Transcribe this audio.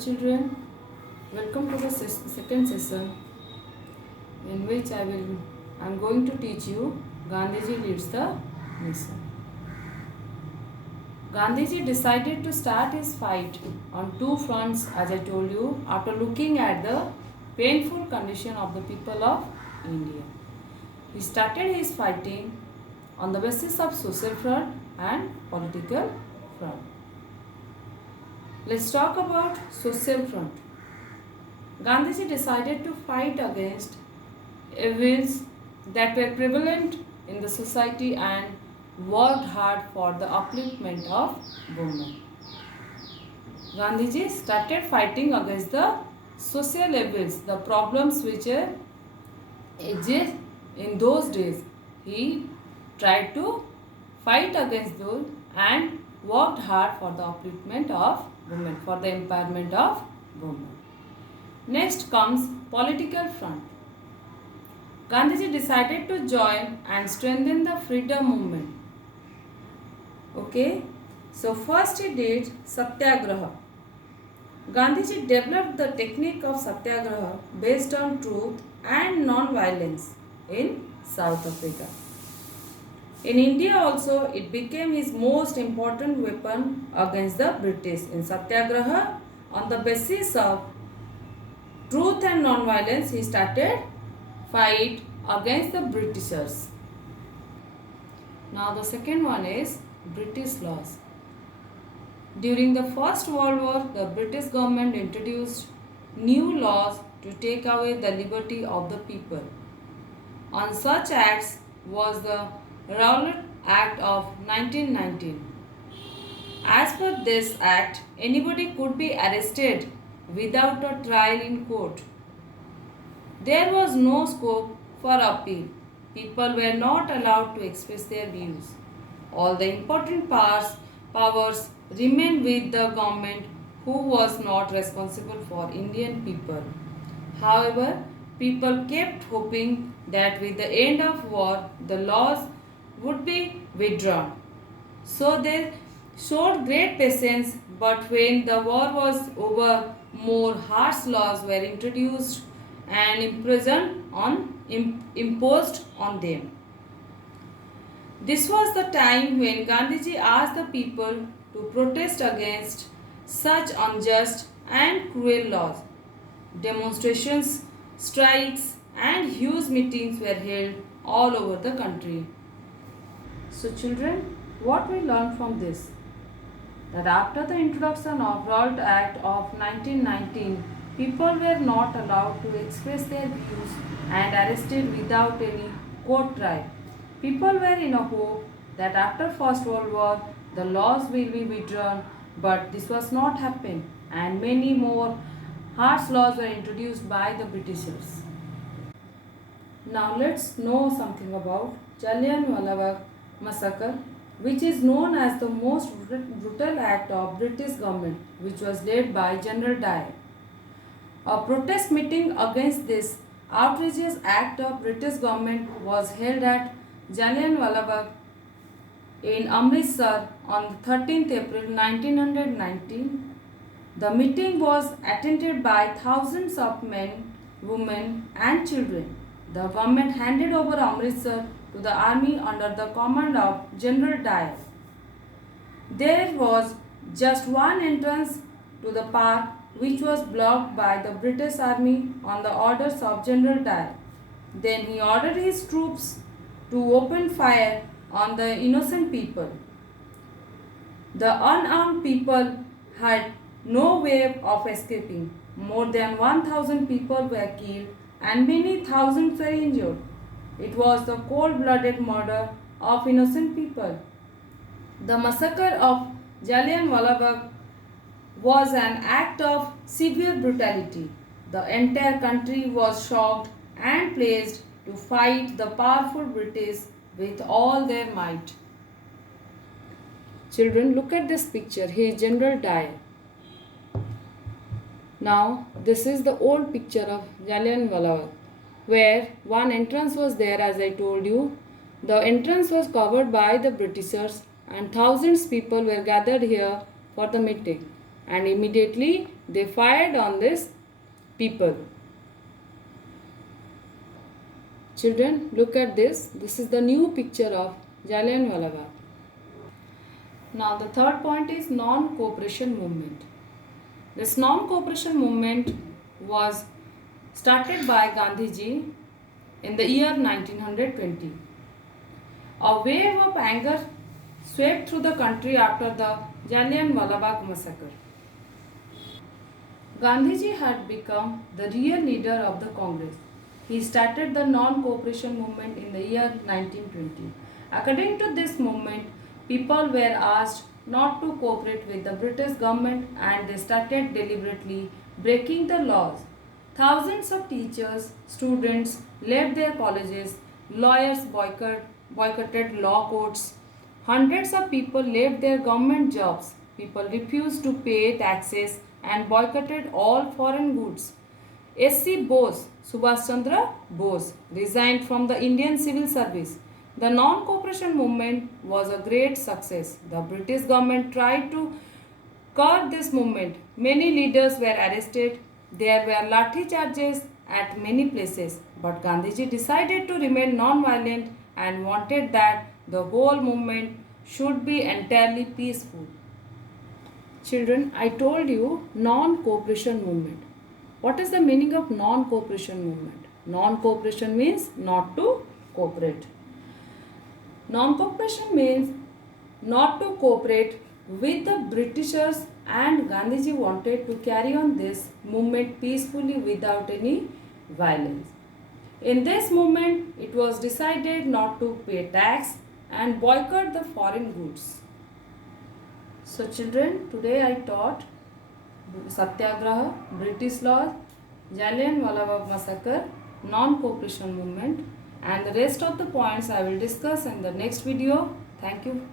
children, welcome to the second session in which I am going to teach you Gandhiji leads the nation. Gandhiji decided to start his fight on two fronts, as I told you, after looking at the painful condition of the people of India. He started his fighting on the basis of social front and political front. Let's talk about social front. Gandhiji decided to fight against evils that were prevalent in the society and worked hard for the upliftment of women. Gandhiji started fighting against the social evils, the problems which exist in those days. He tried to fight against those and worked hard for the upliftment of women, for the empowerment of women. Next comes political front. Gandhiji decided to join and strengthen the freedom movement. Okay, so first he did Satyagraha. Gandhiji developed the technique of Satyagraha based on truth and non-violence in South Africa. In India also, it became his most important weapon against the British. In Satyagraha, on the basis of truth and non-violence, he started fight against the Britishers. Now the second one is British laws. During the First World War, the British government introduced new laws to take away the liberty of the people. On such acts was the Rowlatt Act of 1919. As per this act, anybody could be arrested without a trial in court. There was no scope for appeal. People were not allowed to express their views. All the important powers remained with the government, who was not responsible for Indian people. However, people kept hoping that with the end of war, the laws would be withdrawn. So they showed great patience, but when the war was over, more harsh laws were introduced and imposed on them. This was the time when Gandhiji asked the people to protest against such unjust and cruel laws. Demonstrations, strikes, and huge meetings were held all over the country. So children, what we learn from this? That after the introduction of Rowlatt Act of 1919, people were not allowed to express their views and arrested without any court trial. People were in a hope that after First World War, the laws will be withdrawn, but this was not happened, and many more harsh laws were introduced by the Britishers. Now let's know something about Jallianwala Bagh massacre, which is known as the most brutal act of British government, which was led by General Dyer. A protest meeting against this outrageous act of British government was held at Jallianwala Bagh in Amritsar on 13th April 1919. The meeting was attended by thousands of men, women and children. The government handed over Amritsar to the army under the command of General Dyer. There was just one entrance to the park, which was blocked by the British army on the orders of General Dyer. Then he ordered his troops to open fire on the innocent people. The unarmed people had no way of escaping. More than 1,000 people were killed and many thousands were injured. It was the cold-blooded murder of innocent people. The massacre of Jallianwala Bagh was an act of severe brutality. The entire country was shocked and pledged to fight the powerful British with all their might. Children, look at this picture. He is General Dyer. Now, this is the old picture of Jallianwala Bagh, where one entrance was there, as I told you. The entrance was covered by the Britishers and thousands of people were gathered here for the meeting. and immediately they fired on these people. Children, look at this. This is the new picture of Jallianwala Bagh. Now the third point is non-cooperation movement. This non-cooperation movement was started by Gandhiji in the year 1920. A wave of anger swept through the country after the Jallianwala Bagh massacre. Gandhiji had become the real leader of the Congress. He started the non-cooperation movement in the year 1920. According to this movement, people were asked not to cooperate with the British government and they started deliberately breaking the laws. Thousands of teachers, students left their colleges, lawyers boycotted law courts, hundreds of people left their government jobs, people refused to pay taxes and boycotted all foreign goods. S.C. Bose, Subhash Chandra Bose, resigned from the Indian civil service. The non-cooperation movement was a great success. The British government tried to curb this movement. Many leaders were arrested. There were lathi charges at many places. But Gandhiji decided to remain non-violent and wanted that the whole movement should be entirely peaceful. Children, I told you non-cooperation movement. What is the meaning of non-cooperation movement? Non-cooperation means not to cooperate. Non-cooperation means not to cooperate with the Britishers, and Gandhiji wanted to carry on this movement peacefully without any violence. In this movement, it was decided not to pay tax and boycott the foreign goods. So children, today I taught Satyagraha, British laws, Jallianwala Bagh massacre, non-cooperation movement, and the rest of the points I will discuss in the next video. Thank you.